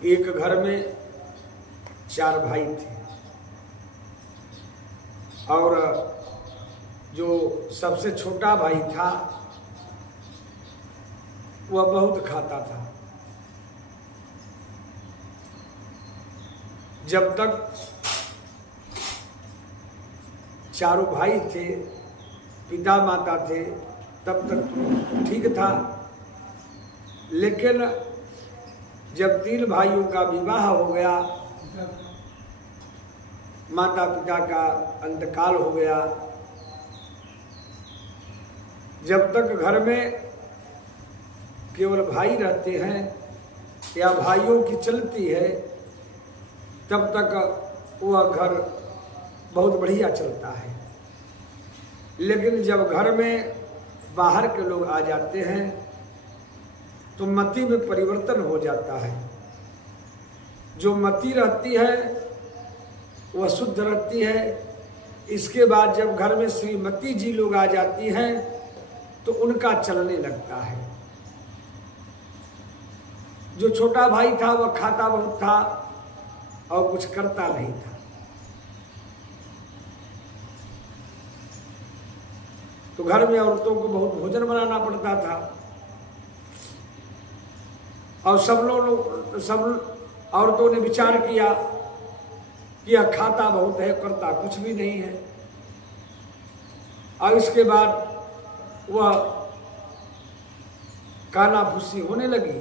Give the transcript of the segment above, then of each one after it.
एक घर में 4 भाई थे और जो सबसे छोटा भाई था वह बहुत खाता था। जब तक चारों भाई थे, पिता माता थे, तब तक तो ठीक था। लेकिन जब 3 भाइयों का विवाह हो गया, माता पिता का अंतकाल हो गया, जब तक घर में केवल भाई रहते हैं या भाइयों की चलती है, तब तक वह घर बहुत बढ़िया चलता है। लेकिन जब घर में बाहर के लोग आ जाते हैं तो मति में परिवर्तन हो जाता है। जो मति रहती है वह शुद्ध रहती है। इसके बाद जब घर में श्रीमती जी लोग आ जाती हैं तो उनका चलने लगता है। जो छोटा भाई था वह खाता बहुत था और कुछ करता नहीं था। तो घर में औरतों को बहुत भोजन बनाना पड़ता था और सब औरतों ने विचार किया कि यह खाता बहुत है, करता कुछ भी नहीं है। और इसके बाद वह कानाफूसी होने लगी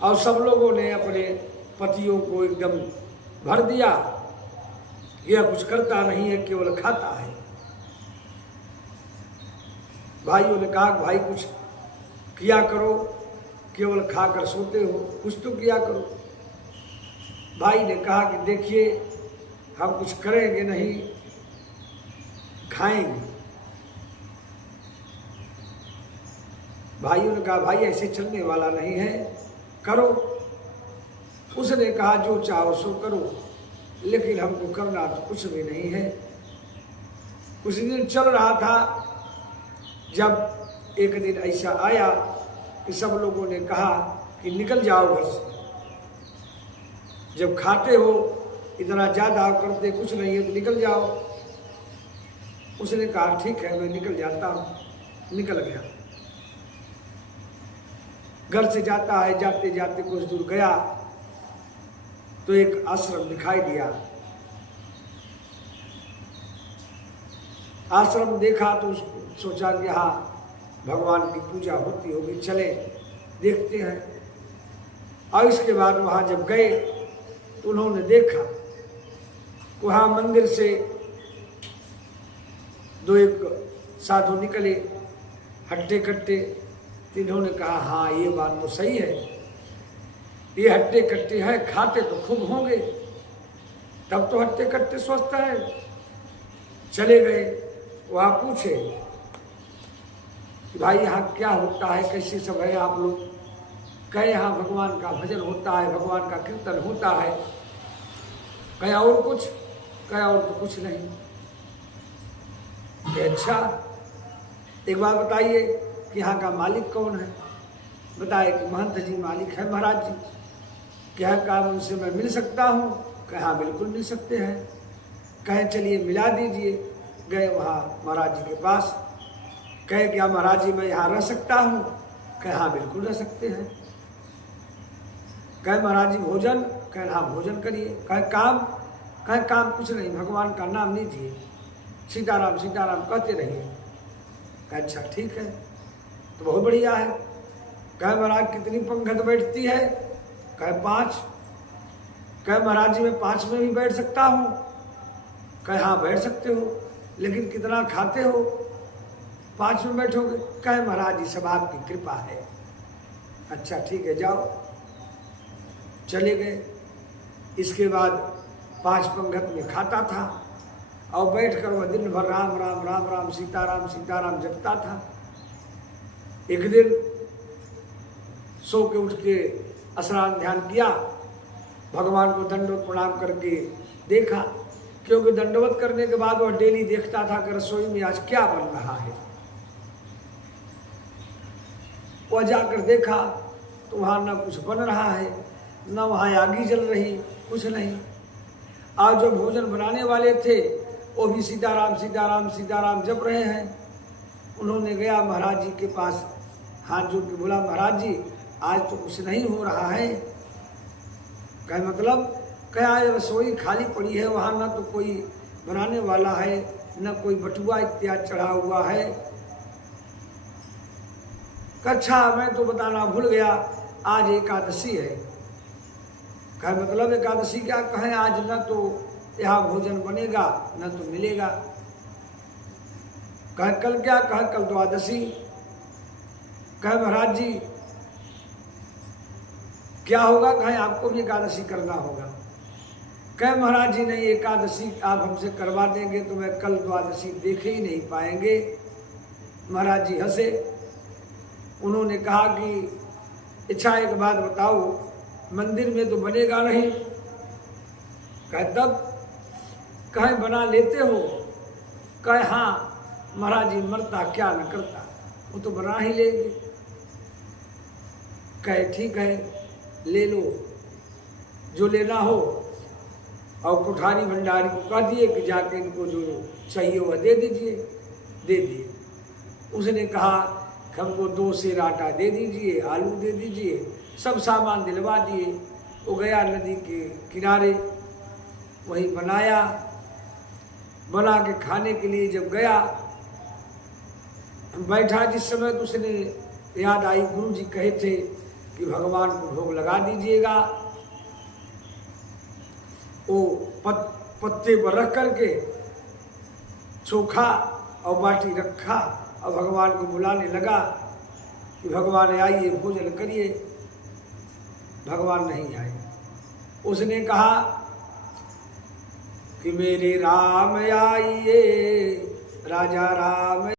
और सब लोगों ने अपने पतियों को एकदम भर दिया, यह कुछ करता नहीं है, केवल खाता है। भाइयों ने कहा भाई कुछ किया करो, केवल खाकर सोते हो, कुछ तो किया करो। भाई ने कहा कि देखिए हम कुछ करेंगे नहीं, खाएंगे। भाइयों ने कहा भाई ऐसे चलने वाला नहीं है, करो। उसने कहा जो चाहो सो करो, लेकिन हमको करना तो कुछ भी नहीं है। कुछ दिन चल रहा था, जब एक दिन ऐसा आया कि सब लोगों ने कहा कि निकल जाओ घर से। जब खाते हो इतना ज़्यादा करते कुछ नहीं है तो निकल जाओ। उसने कहा ठीक है मैं निकल जाता हूँ। निकल गया, घर से जाता है। जाते जाते कुछ दूर गया तो एक आश्रम दिखाई दिया। आश्रम देखा तो सोचा कि हाँ भगवान की पूजा होती होगी, चले देखते हैं। और इसके बाद वहाँ जब गए तो उन्होंने देखा वहाँ मंदिर से 2 एक साधु निकले हट्टे कट्टे। इन्होंने कहा हाँ ये बात तो सही है, ये हट्टे कट्टे है, खाते तो खूब होंगे, तब तो हट्टे कट्टे स्वस्थ है। चले गए, वहाँ पूछे कि भाई यहाँ क्या होता है, कैसे सब है आप लोग? कहे यहाँ भगवान का भजन होता है, भगवान का कीर्तन होता है। कहे और कुछ? कहे और तो कुछ नहीं। अच्छा एक बात बताइए कि यहाँ का मालिक कौन है? बताए कि महंत जी मालिक है महाराज जी। क्या काम उनसे मैं मिल सकता हूँ? कहे हाँ बिल्कुल मिल सकते हैं। कहे चलिए मिला दीजिए। गए वहाँ महाराज जी के पास। कहे क्या महाराज जी मैं यहाँ रह सकता हूँ? कहे हाँ बिल्कुल रह सकते हैं। कहे महाराज जी भोजन? कहे हाँ भोजन करिए। कहे काम? कहे काम कुछ नहीं, भगवान का नाम लीजिए, सीताराम सीताराम कहते रहिए। कहे अच्छा ठीक है, तो बहुत बढ़िया है। कहे महाराज कितनी पंगत बैठती है? कहे 5। कहे महाराज जी मैं 5 में भी बैठ सकता हूँ? कहे हाँ बैठ सकते हो, लेकिन कितना खाते हो? 5 में बैठोगे? कहे महाराज जी सब आपकी कृपा है। अच्छा ठीक है जाओ। चले गए। इसके बाद 5 पंगत में खाता था और बैठकर वह दिन भर राम राम राम राम सीताराम सीताराम जपता था। एक दिन सो के उठ के स्नान ध्यान किया, भगवान को दंडवत प्रणाम करके देखा, क्योंकि दंडवत करने के बाद वह डेली देखता था कि रसोई में आज क्या बन रहा है। वह जाकर देखा तो वहाँ न कुछ बन रहा है न वहाँ आगी जल रही, कुछ नहीं। आज जो भोजन बनाने वाले थे वो भी सीताराम सीताराम सीताराम जप रहे हैं। उन्होंने गया महाराज जी के पास, हाथ जोड़ के बोला, महाराज जी आज तो कुछ नहीं हो रहा है। क्या मतलब? क्या रसोई खाली पड़ी है, वहाँ न तो कोई बनाने वाला है, न कोई बटुआ इत्यादि चढ़ा हुआ है। अच्छा, मैं तो बताना भूल गया, आज एकादशी है। क्या मतलब एकादशी क्या कहें? आज न तो यहाँ भोजन बनेगा न तो मिलेगा। कह कल क्या? कह कल द्वादशी। कह महाराज जी क्या होगा? कहें आपको भी एकादशी करना होगा। कह महाराज जी नहीं, एकादशी आप हमसे करवा देंगे तो मैं कल द्वादशी देख ही नहीं पाएंगे। महाराज जी हंसे। उन्होंने कहा कि अच्छा एक बात बताओ, मंदिर में तो बनेगा नहीं। कहे तब? कहे बना लेते हो? कहे हाँ महाराज जी, मरता क्या न करता, वो तो बना ही लेंगे। कहे ठीक है, ले लो जो लेना हो। और कोठारी भंडारी को कह दिए कि जाके इनको जो चाहिए वह दे दीजिए। दे दिए। उसने कहा कि हमको 2 सेर आटा दे दीजिए, आलू दे दीजिए, सब सामान दिलवा दिए। वो गया नदी के किनारे, वहीं बनाया। बना के खाने के लिए जब गया, बैठा जिस समय तो उसने याद आई, गुरु जी कहे थे कि भगवान को भोग लगा दीजिएगा। वो पत्ते पर रख करके चोखा और बाटी रखा और भगवान को बुलाने लगा कि भगवान आइए भोजन करिए। भगवान नहीं आए। उसने कहा कि मेरे राम आइए, राजा राम